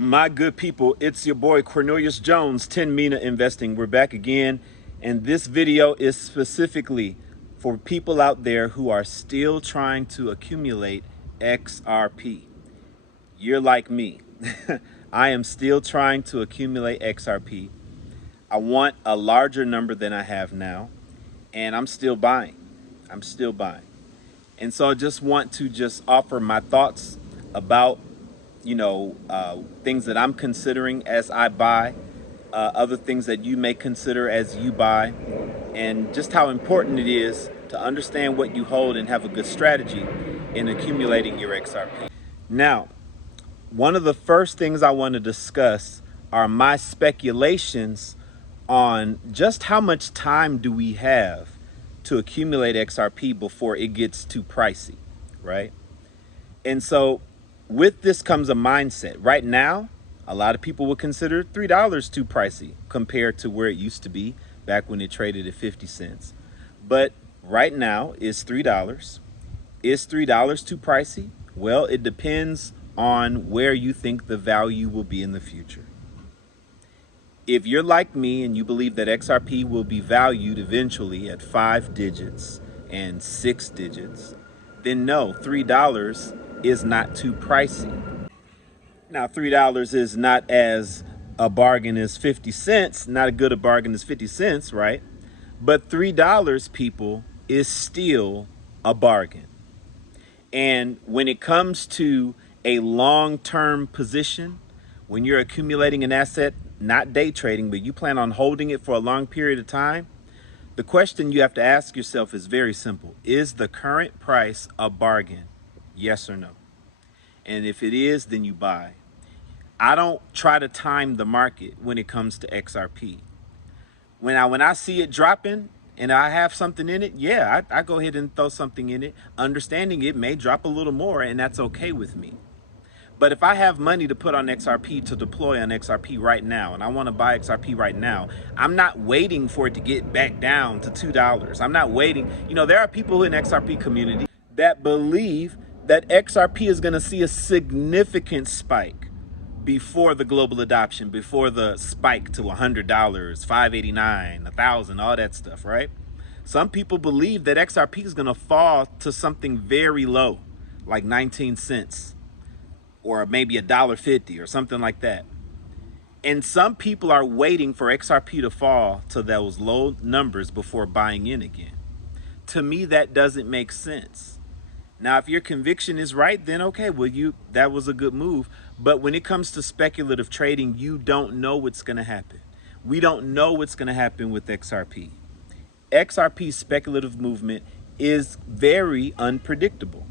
My good people, it's your boy Cornelius Jones, 10 Mina Investing. We're back again, and this video is specifically for people out there who are still trying to accumulate XRP. You're like me. I am still trying to accumulate XRP. I want a larger number than I have now, and I'm still buying. And so I just want to offer my thoughts about things that I'm considering as I buy, other things that you may consider as you buy, and just how important it is to understand what you hold and have a good strategy in accumulating your XRP. Now, one of the first things I want to discuss are my speculations on just how much time do we have to accumulate XRP before it gets too pricey, right? And so with this comes a mindset. Right now, a lot of people would consider $3 too pricey compared to where it used to be back when it traded at 50 cents. But right now, is $3. Is $3 too pricey? Well, it depends on where you think the value will be in the future. If you're like me and you believe that XRP will be valued eventually at 5 digits and 6 digits, then no, $3 is not too pricey. Now, $3 is not as a bargain as 50 cents, not as good a bargain as 50 cents, right? But $3, people, is still a bargain. And when it comes to a long-term position, when you're accumulating an asset, not day trading, but you plan on holding it for a long period of time, the question you have to ask yourself is very simple. Is the current price a bargain? Yes or no? And if it is, then you buy. I don't try to time the market when it comes to XRP. When I see it dropping and I have something in it, yeah, I go ahead and throw something in it, understanding it may drop a little more, and that's okay with me. But if I have money to put on XRP, to deploy on XRP right now, and I want to buy XRP right now, I'm not waiting for it to get back down to $2. I'm not waiting. There are people in XRP community that believe that XRP is going to see a significant spike before the global adoption, before the spike to $100, $589, $1,000, all that stuff, right? Some people believe that XRP is going to fall to something very low, like 19 cents. Or maybe $1.50 or something like that. And some people are waiting for XRP to fall to those low numbers before buying in again. To me, that doesn't make sense. Now, if your conviction is right, then okay, well, that was a good move. But when it comes to speculative trading, you don't know what's going to happen. We don't know what's going to happen with XRP. XRP's speculative movement is very unpredictable.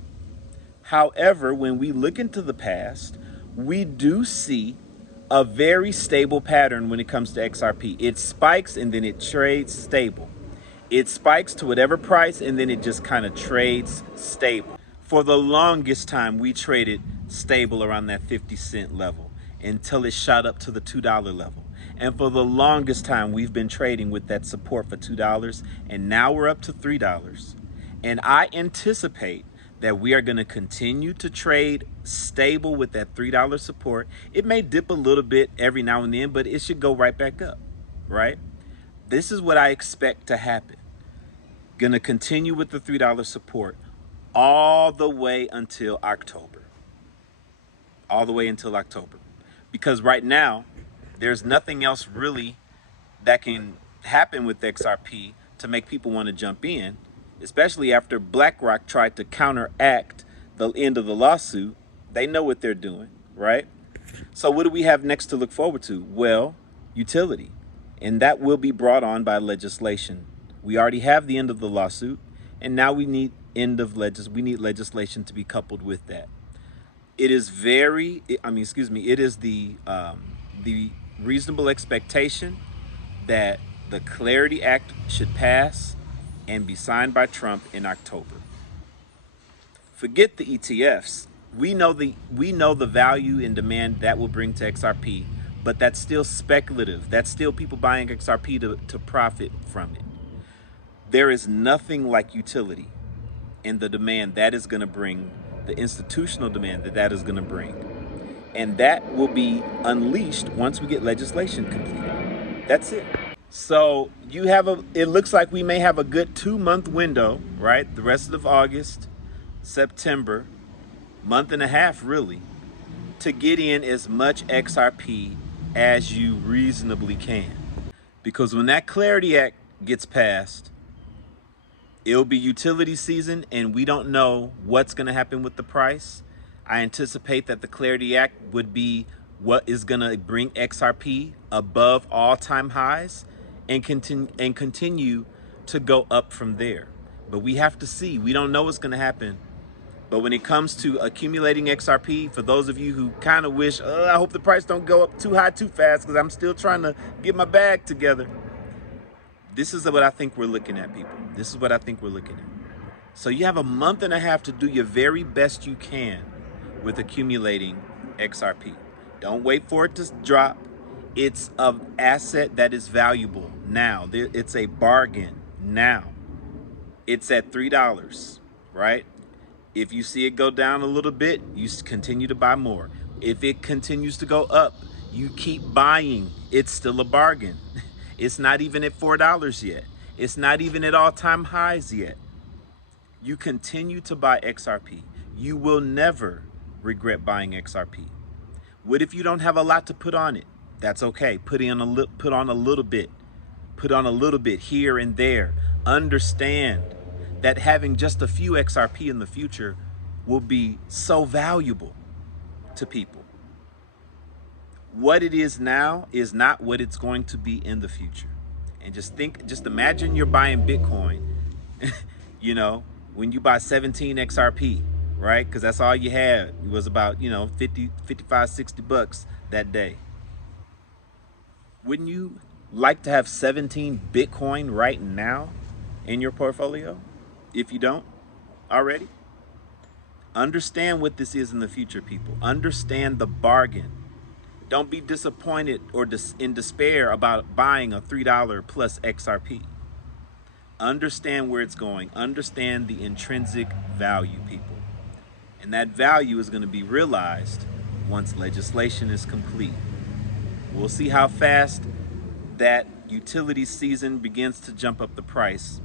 However, when we look into the past, we do see a very stable pattern when it comes to XRP. It spikes and then it trades stable. It spikes to whatever price and then it just kind of trades stable. For the longest time, we traded stable around that 50-cent level until it shot up to the $2 level. And for the longest time, we've been trading with that support for $2, and now we're up to $3. And I anticipate that we are going to continue to trade stable with that $3 support. It may dip a little bit every now and then, but it should go right back up, right? This is what I expect to happen. Going to continue with the $3 support all the way until October. All the way until October. Because right now, there's nothing else really that can happen with XRP to make people want to jump in, especially after BlackRock tried to counteract the end of the lawsuit. They know what they're doing, right? So what do we have next to look forward to? Well, utility. And that will be brought on by legislation. We already have the end of the lawsuit, and now we need legislation to be coupled with that. It is it is the reasonable expectation that the Clarity Act should pass and be signed by Trump in October. Forget the ETFs. We know the value and demand that will bring to XRP, but that's still speculative. That's still people buying XRP to profit from it. There is nothing like utility and the demand that is going to bring, the institutional demand that is going to bring. And that will be unleashed once we get legislation completed. That's it. So it looks like we may have a good 2-month window, right? The rest of August, September, month and a half really, to get in as much XRP as you reasonably can. Because when that Clarity Act gets passed, it'll be utility season and we don't know what's going to happen with the price. I anticipate that the Clarity Act would be what is going to bring XRP above all-time highs and continue to go up from there. But we have to see. We don't know what's going to happen. But when it comes to accumulating XRP, for those of you who kind of wish, I hope the price don't go up too high too fast because I'm still trying to get my bag together. This is what I think we're looking at, people. This is what I think we're looking at. So you have a month and a half to do your very best you can with accumulating XRP. Don't wait for it to drop. It's an asset that is valuable now. It's a bargain now. It's at $3, right? If you see it go down a little bit, you continue to buy more. If it continues to go up, you keep buying. It's still a bargain. It's not even at $4 yet. It's not even at all-time highs yet. You continue to buy XRP. You will never regret buying XRP. What if you don't have a lot to put on it? That's okay. Put on a little bit. Put on a little bit here and there. Understand that having just a few XRP in the future will be so valuable to people. What it is now is not what it's going to be in the future. And just imagine you're buying Bitcoin, you know, when you buy 17 XRP, right? Because that's all you had. It was about, 50, 55, 60 bucks that day. Wouldn't you like to have 17 Bitcoin right now in your portfolio? If you don't already, understand what this is in the future, people. Understand the bargain. Don't be disappointed or in despair about buying a $3 plus XRP. Understand where it's going. Understand the intrinsic value, people. And that value is going to be realized once legislation is complete. We'll see how fast that utility season begins to jump up the price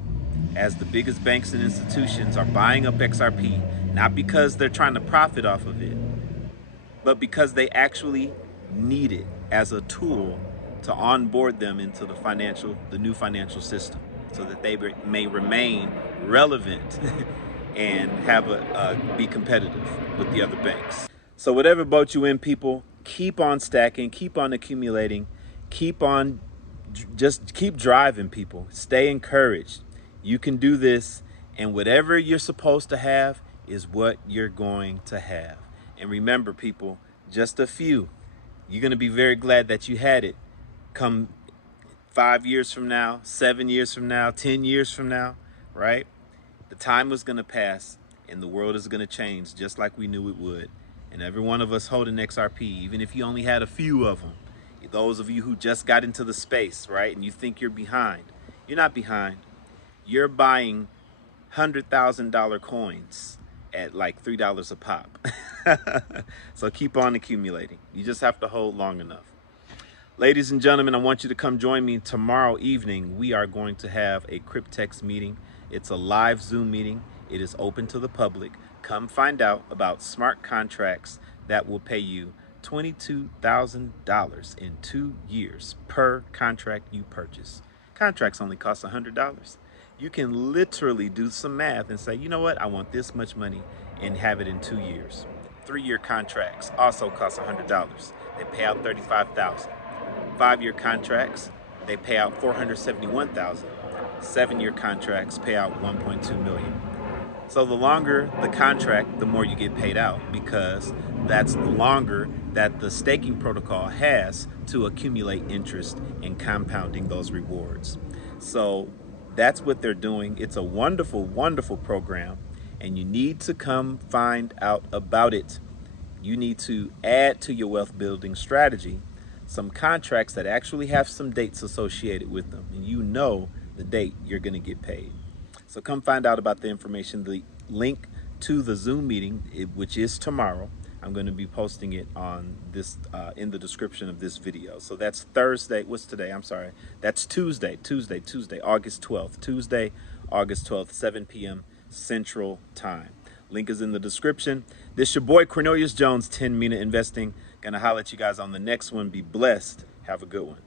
as the biggest banks and institutions are buying up XRP, not because they're trying to profit off of it, but because they actually need it as a tool to onboard them into the new financial system, so that they may remain relevant and be competitive with the other banks. So whatever boat you in, people, keep on stacking, keep on accumulating, keep driving, people. Stay encouraged. You can do this, and whatever you're supposed to have is what you're going to have. And remember, people, just a few. You're going to be very glad that you had it come 5 years from now, 7 years from now, 10 years from now, right? The time was going to pass and the world is going to change just like we knew it would. And every one of us holding XRP, even if you only had a few of them, those of you who just got into the space, right, and you think you're behind, you're not behind. You're buying $100,000 coins at like $3 a pop. So keep on accumulating. You just have to hold long enough. Ladies and gentlemen, I want you to come join me tomorrow evening. We are going to have a Cryptex meeting. It's a live Zoom meeting. It is open to the public. Come find out about smart contracts that will pay you $22,000 in 2 years per contract you purchase. Contracts only cost $100. You can literally do some math and say, you know what, I want this much money and have it in 2 years. 3-year contracts also cost $100. They pay out $35,000. 5-year contracts, they pay out $471,000. 7-year contracts pay out $1.2 million. So the longer the contract, the more you get paid out, because that's the longer that the staking protocol has to accumulate interest and compounding those rewards. So that's what they're doing. It's a wonderful, wonderful program, and you need to come find out about it. You need to add to your wealth building strategy some contracts that actually have some dates associated with them, and you know the date you're going to get paid. So come find out about the information. The link to the Zoom meeting, which is tomorrow, I'm going to be posting it on this in the description of this video. So that's Thursday. What's today? I'm sorry. That's Tuesday, August 12th. Tuesday, August 12th, 7 p.m. Central Time. Link is in the description. This your boy Cornelius Jones, 10 Mina Investing. Gonna holler at you guys on the next one. Be blessed. Have a good one.